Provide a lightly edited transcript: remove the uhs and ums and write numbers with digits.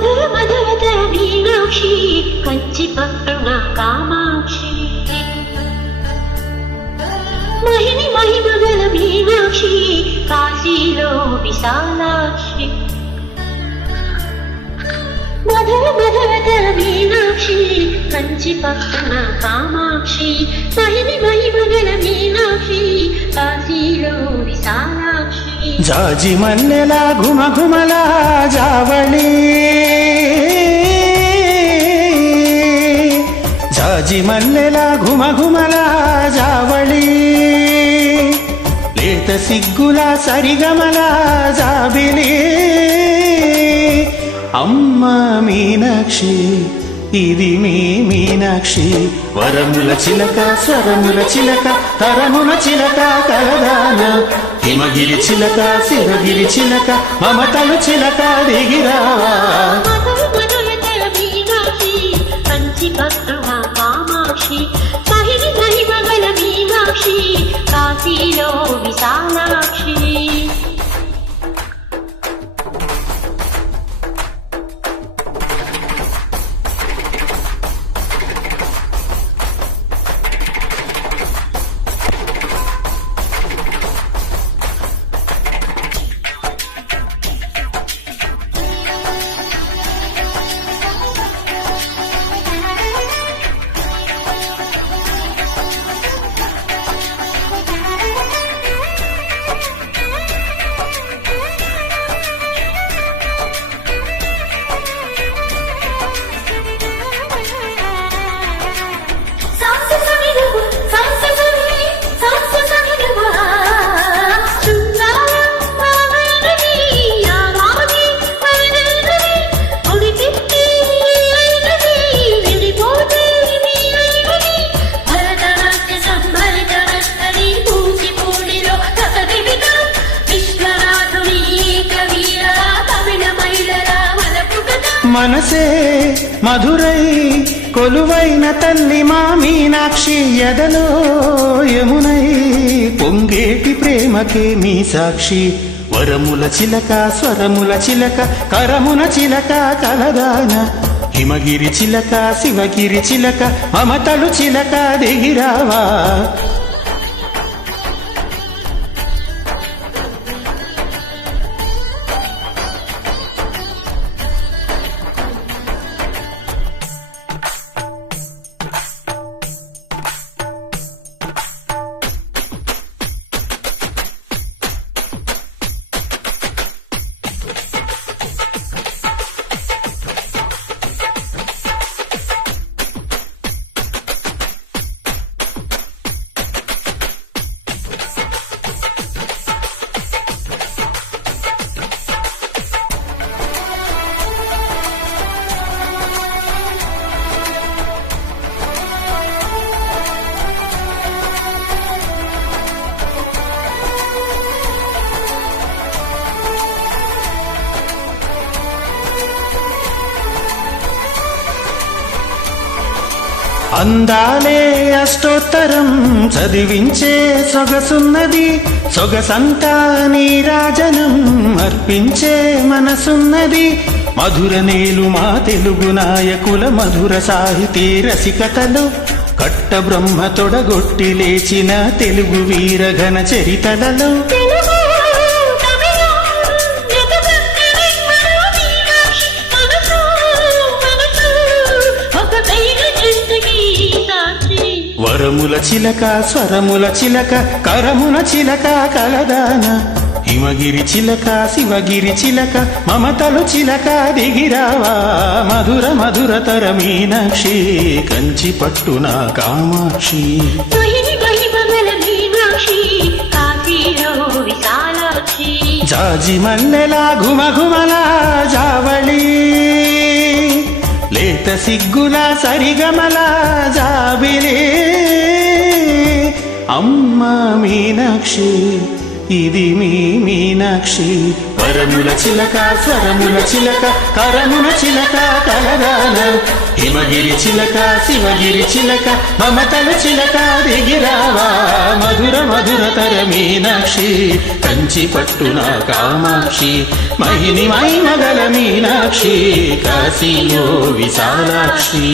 మధుర మధురతర మీనాక్షి కంచి పట్టున కామాక్షి మహిని మహిమగల మీనాక్షి కాశీలో విశాలాక్షి మధుర మధురతర మీనాక్షి కంచి పట్టున కామాక్షి మహిని మహిమగల మీనాక్షి కాశీలో విశాలాక్షి జాజి మల్లెలా ఘుమఘుమలా జావళి జాజి మల్లెలా ఘుమఘుమలా జావళి లేత సిగ్గుల సరిగమలా జాబిలి అమ్మ మీనాక్షి ఇది మీ మీనాక్షి వరముల చిలక స్వరముల చిలక తరముల చిలక కలదాన హిమగిరి చిలక శివగిరి చిలక మమతలు చిలక దిగిరావా కంచి పట్టున కామాక్షి మహిని మహిమగల మీనాక్షి కాశీలో విశాలాక్షి మనసే మధురై కొలువైన తల్లి మా మీనాక్షి ఎదలో యమునై పొంగేటి ప్రేమకే మీ సాక్షి వరముల చిలక స్వరముల చిలక కరమున చిలక కలదాన హిమగిరి చిలక శివగిరి చిలక మమతలు చిలక దిగిరావా అందాలే అష్టోత్తరం చదివించే సొగసున్నది సొగసంతా నీరాజనం అర్పించే మనసున్నది మధుర నేలు మా తెలుగు నాయకుల మధుర సాహితీ రసికతలు కట్ట బ్రహ్మ తొడగొట్టి లేచిన తెలుగు వీరఘన చరితలలో వరముల చిలక స్వరముల చిలక కరమున చిలక కలదాన హిమగిరి చిలక శివగిరి చిలక మమతలు చిలక దిగిరావా మధుర మధురతర మీనాక్షి కంచి పట్టున కామాక్షి జాజి మల్లెలా ఘుమఘుమలా జావళి లేత సిగ్గుల సరిగమల జాబిలి అమ్మ మీనాక్షి ఇది మీ మీనాక్షి వరముల చిలక స్వరముల చిలక కరమున చిలక కలదాన హిమగిరి చిలక శివగిరి చిలక మమతల చిలక దిగిరావా మధుర మధుర మధురతర మీనాక్షి కంచి పట్టున కామాక్షి మహిని మహిమగల మీనాక్షి కాశీలో విశాలాక్షి